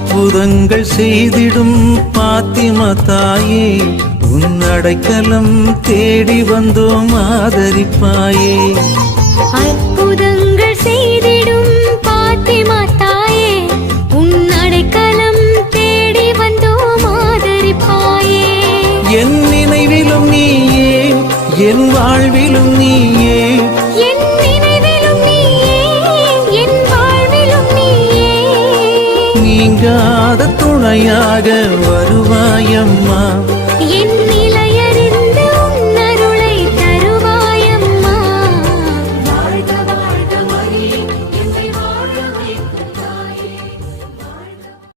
அற்புதங்கள் செய்திடும் பாத்திமா தாயே, உன் அடைக்கலம் தேடி வந்தோம் ஆதரிப்பாயே. அற்புதங்கள் செய்திடும் பாத்திமா தாயே, உன் அடைக்கலம் தேடி வந்தோம் ஆதரிப்பாயே. என் நினைவிலும் நீயே, என் வாழ்விலும் நீயே, என் நினைவிலும் நீயே, என் வாழ்விலும் நீயே. நீங்காத துணையாக வருவாயம்மா. என்